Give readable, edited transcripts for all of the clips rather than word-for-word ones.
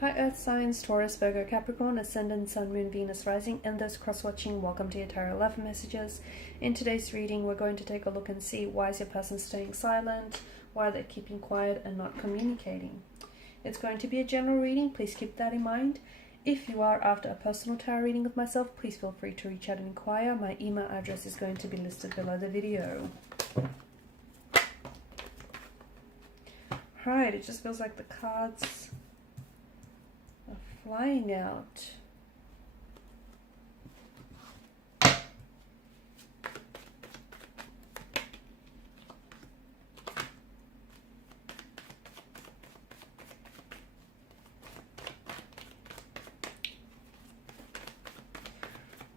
Hi Earth signs, Taurus, Virgo, Capricorn, Ascendant, Sun, Moon, Venus, Rising, and those cross-watching, welcome to your Tarot Love Messages. In today's reading, we're going to take a look and see why is your person staying silent, why they're keeping quiet and not communicating. It's going to be a general reading, please keep that in mind. If you are after a personal tarot reading with myself, please feel free to reach out and inquire. My email address is going to be listed below the video. Alright, it just feels like the cards flying out.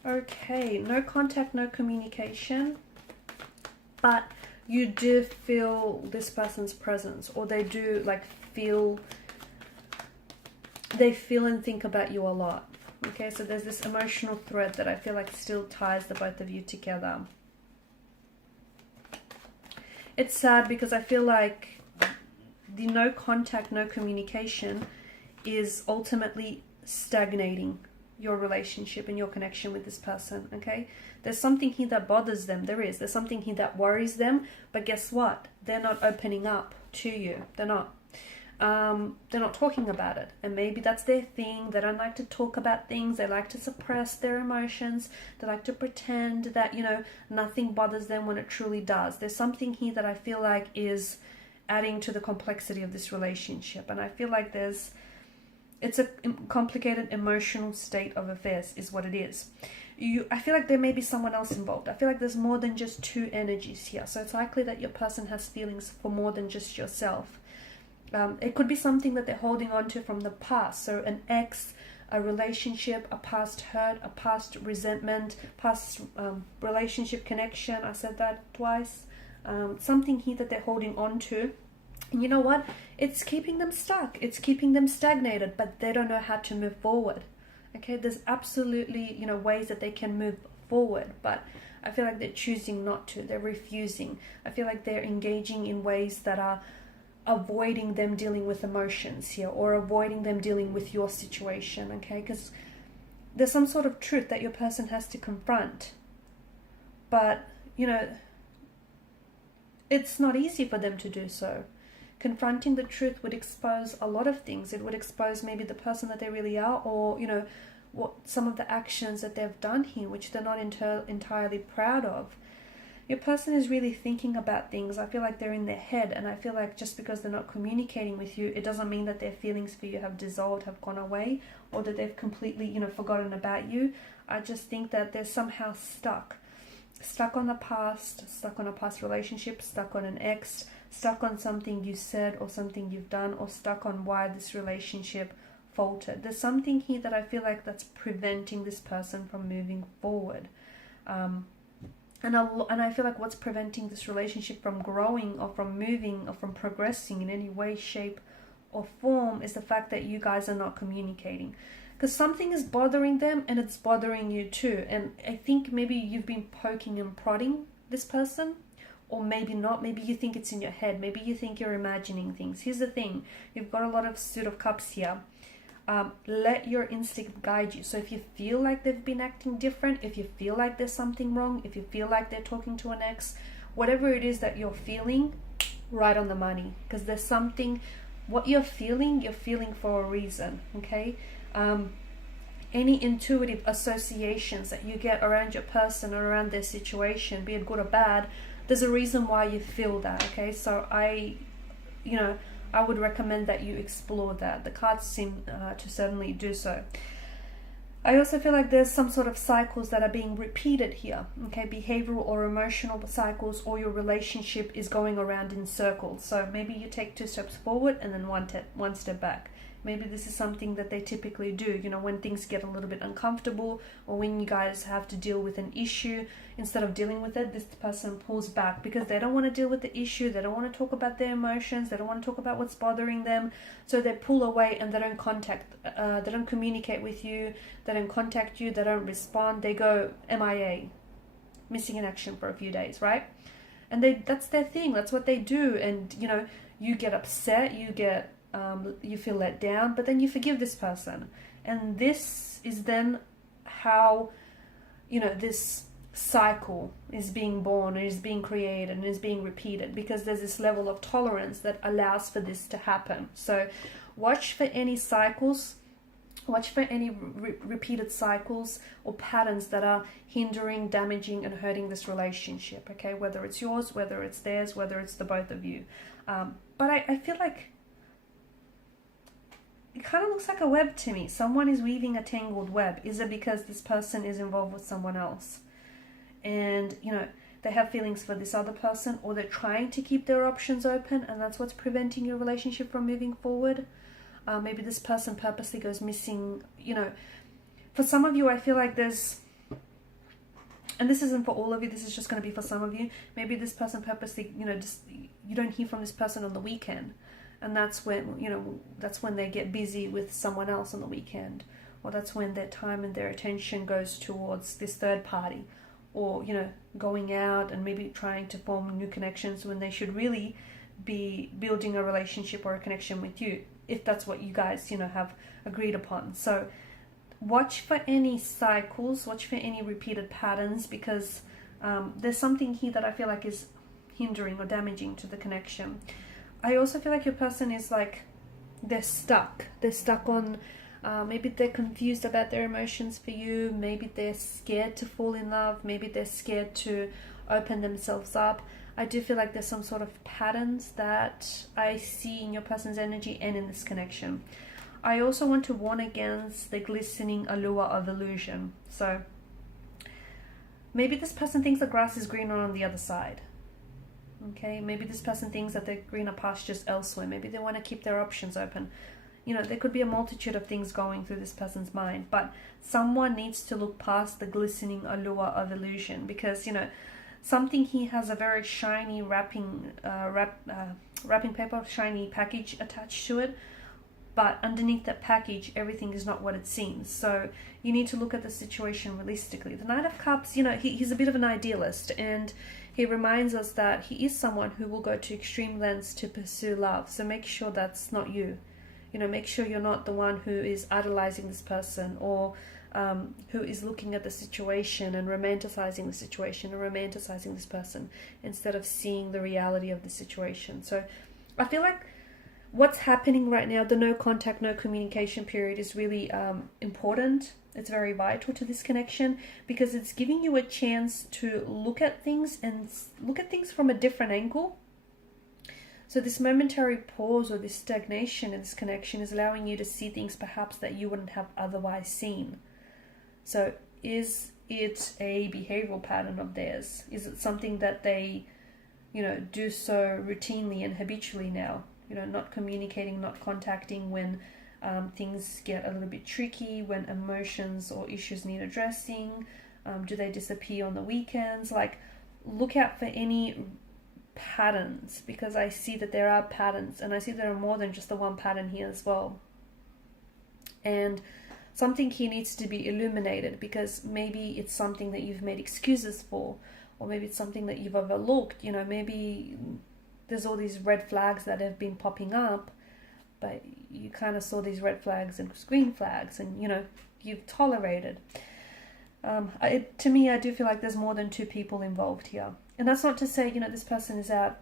Okay, no contact, no communication, but you do feel this person's presence, or they do they feel and think about you a lot. Okay, so there's this emotional thread that I feel like still ties the both of you together. It's sad because I feel like the no contact, no communication is ultimately stagnating your relationship and your connection with this person. Okay, there's something here that bothers them. There's something here that worries them, but guess what? They're not opening up to you. They're not talking about it, and maybe that's their thing. They don't like to talk about things. They like to suppress their emotions. They like to pretend that, you know, nothing bothers them when it truly does. There's something here that I feel like is adding to the complexity of this relationship, and I feel like it's a complicated emotional state of affairs is what it is. I feel like there may be someone else involved. I feel like there's more than just two energies here, so it's likely that your person has feelings for more than just yourself. It could be something that they're holding on to from the past. So an ex, a relationship, a past hurt, a past resentment, past relationship connection. I said that twice. Something here that they're holding on to. And you know what? It's keeping them stuck. It's keeping them stagnated, but they don't know how to move forward. Okay, there's absolutely, you know, ways that they can move forward, but I feel like they're choosing not to. They're refusing. I feel like they're engaging in ways that are avoiding them dealing with emotions here, or avoiding them dealing with your situation. Okay, because there's some sort of truth that your person has to confront, but you know, it's not easy for them to do so. Confronting the truth would expose a lot of things. It would expose maybe the person that they really are, or you know, what some of the actions that they've done here which they're not entirely proud of. Your person is really thinking about things. I feel like they're in their head, and I feel like just because they're not communicating with you, it doesn't mean that their feelings for you have dissolved, have gone away, or that they've completely, you know, forgotten about you. I just think that they're somehow stuck on the past, stuck on a past relationship, stuck on an ex, stuck on something you said or something you've done, or stuck on why this relationship faltered. There's something here that I feel like that's preventing this person from moving forward. And I feel like what's preventing this relationship from growing, or from moving, or from progressing in any way, shape, or form is the fact that you guys are not communicating. Because something is bothering them, and it's bothering you too. And I think maybe you've been poking and prodding this person, or maybe not. Maybe you think it's in your head. Maybe you think you're imagining things. Here's the thing. You've got a lot of Suit of Cups here. Let your instinct guide you. So if you feel like they've been acting different, if you feel like there's something wrong, if you feel like they're talking to an ex, whatever it is that you're feeling, right on the money. Because there's something, what you're feeling for a reason. Okay, any intuitive associations that you get around your person or around their situation, be it good or bad, there's a reason why you feel that. Okay, so I would recommend that you explore that. The cards seem to certainly do so. I also feel like there's some sort of cycles that are being repeated here. Okay, behavioral or emotional cycles, or your relationship is going around in circles. So maybe you take 2 steps forward and then one step back. Maybe this is something that they typically do, you know, when things get a little bit uncomfortable, or when you guys have to deal with an issue, instead of dealing with it, this person pulls back because they don't want to deal with the issue. They don't want to talk about their emotions. They don't want to talk about what's bothering them. So they pull away, and they don't communicate with you. They don't contact you. They don't respond. They go MIA, missing in action for a few days, right? And that's their thing. That's what they do. And, you know, you get upset, you get you feel let down, but then you forgive this person. And this is then how, you know, this cycle is being born and is being created and is being repeated, because there's this level of tolerance that allows for this to happen. So watch for any cycles, watch for any repeated cycles or patterns that are hindering, damaging, and hurting this relationship, okay? Whether it's yours, whether it's theirs, whether it's the both of you. But I feel like it kind of looks like a web to me. Someone is weaving a tangled web. Is it because this person is involved with someone else? And, you know, they have feelings for this other person, or they're trying to keep their options open, and that's what's preventing your relationship from moving forward. Maybe this person purposely goes missing, you know. For some of you, I feel like there's, and this isn't for all of you, this is just going to be for some of you. Maybe this person purposely, you know, just, you don't hear from this person on the weekend. And that's when, you know, that's when they get busy with someone else on the weekend. Or that's when their time and their attention goes towards this third party. Or, you know, going out and maybe trying to form new connections when they should really be building a relationship or a connection with you, if that's what you guys, you know, have agreed upon. So watch for any cycles, watch for any repeated patterns, because there's something here that I feel like is hindering or damaging to the connection. I also feel like your person is like, they're stuck on, maybe they're confused about their emotions for you, maybe they're scared to fall in love, maybe they're scared to open themselves up. I do feel like there's some sort of patterns that I see in your person's energy and in this connection. I also want to warn against the glistening allure of illusion. So maybe this person thinks the grass is greener on the other side. Okay, maybe this person thinks that there are greener pastures elsewhere. Maybe they want to keep their options open. You know, there could be a multitude of things going through this person's mind, but someone needs to look past the glistening allure of illusion, because, you know, something here has a very shiny wrapping paper, shiny package attached to it, but underneath that package, everything is not what it seems. So you need to look at the situation realistically. The Knight of Cups, you know, he's a bit of an idealist, and he reminds us that he is someone who will go to extreme lengths to pursue love. So make sure that's not you. You know, make sure you're not the one who is idolizing this person, or who is looking at the situation and romanticizing the situation and romanticizing this person instead of seeing the reality of the situation. So I feel like what's happening right now, the no contact, no communication period, is really important. It's very vital to this connection, because it's giving you a chance to look at things and look at things from a different angle. So this momentary pause or this stagnation in this connection is allowing you to see things perhaps that you wouldn't have otherwise seen. So is it a behavioral pattern of theirs? Is it something that they, you know, do so routinely and habitually now? You know, not communicating, not contacting when things get a little bit tricky, when emotions or issues need addressing. Do they disappear on the weekends? Like, look out for any patterns, because I see that there are patterns, and I see there are more than just the one pattern here as well. And something here needs to be illuminated, because maybe it's something that you've made excuses for, or maybe it's something that you've overlooked. You know, maybe there's all these red flags that have been popping up, but you kind of saw these red flags and green flags, and, you know, you've tolerated. To me, I do feel like there's more than two people involved here. And that's not to say, you know, this person is out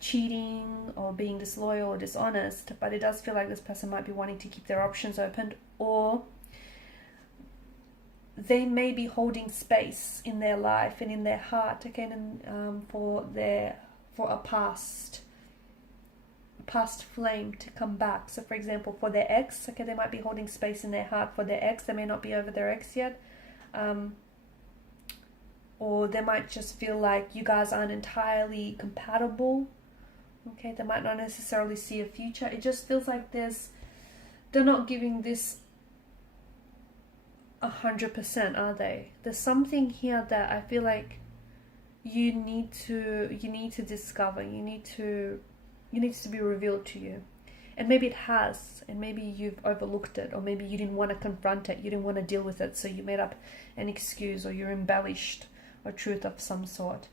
cheating or being disloyal or dishonest, but it does feel like this person might be wanting to keep their options open, or they may be holding space in their life and in their heart, again, for a past flame to come back. So for example, for their ex, okay, they might be holding space in their heart for their ex. They may not be over their ex yet, or they might just feel like you guys aren't entirely compatible. Okay, they might not necessarily see a future. It just feels like they're not giving this 100%, are they? There's something here that I feel like you need to discover. You needs to be revealed to you. And maybe it has, and maybe you've overlooked it, or maybe you didn't want to confront it, you didn't want to deal with it, so you made up an excuse, or you embellished a truth of some sort.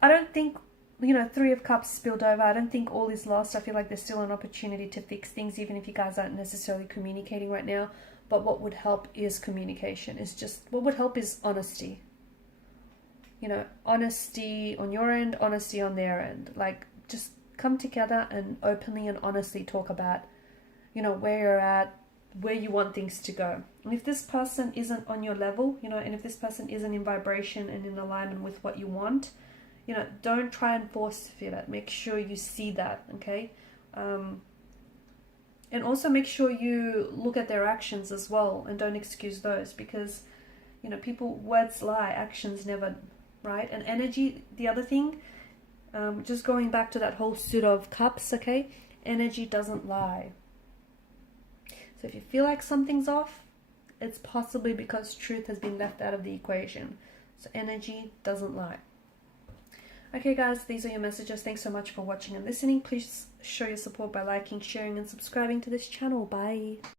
I don't think you know, Three of Cups spilled over. I don't think all is lost. I feel like there's still an opportunity to fix things, even if you guys aren't necessarily communicating right now. But what would help is communication. It's just, what would help is honesty. You know, honesty on your end, honesty on their end. Like, just come together and openly and honestly talk about, you know, where you're at, where you want things to go. And if this person isn't on your level, you know, and if this person isn't in vibration and in alignment with what you want, you know, don't try and force fit it. Make sure you see that, okay? And also make sure you look at their actions as well, and don't excuse those, because, you know, people, words lie, actions never, right? And energy, the other thing, just going back to that whole suit of cups, okay? Energy doesn't lie. So if you feel like something's off, it's possibly because truth has been left out of the equation. So energy doesn't lie. Okay guys, these are your messages. Thanks so much for watching and listening. Please show your support by liking, sharing and subscribing to this channel. Bye.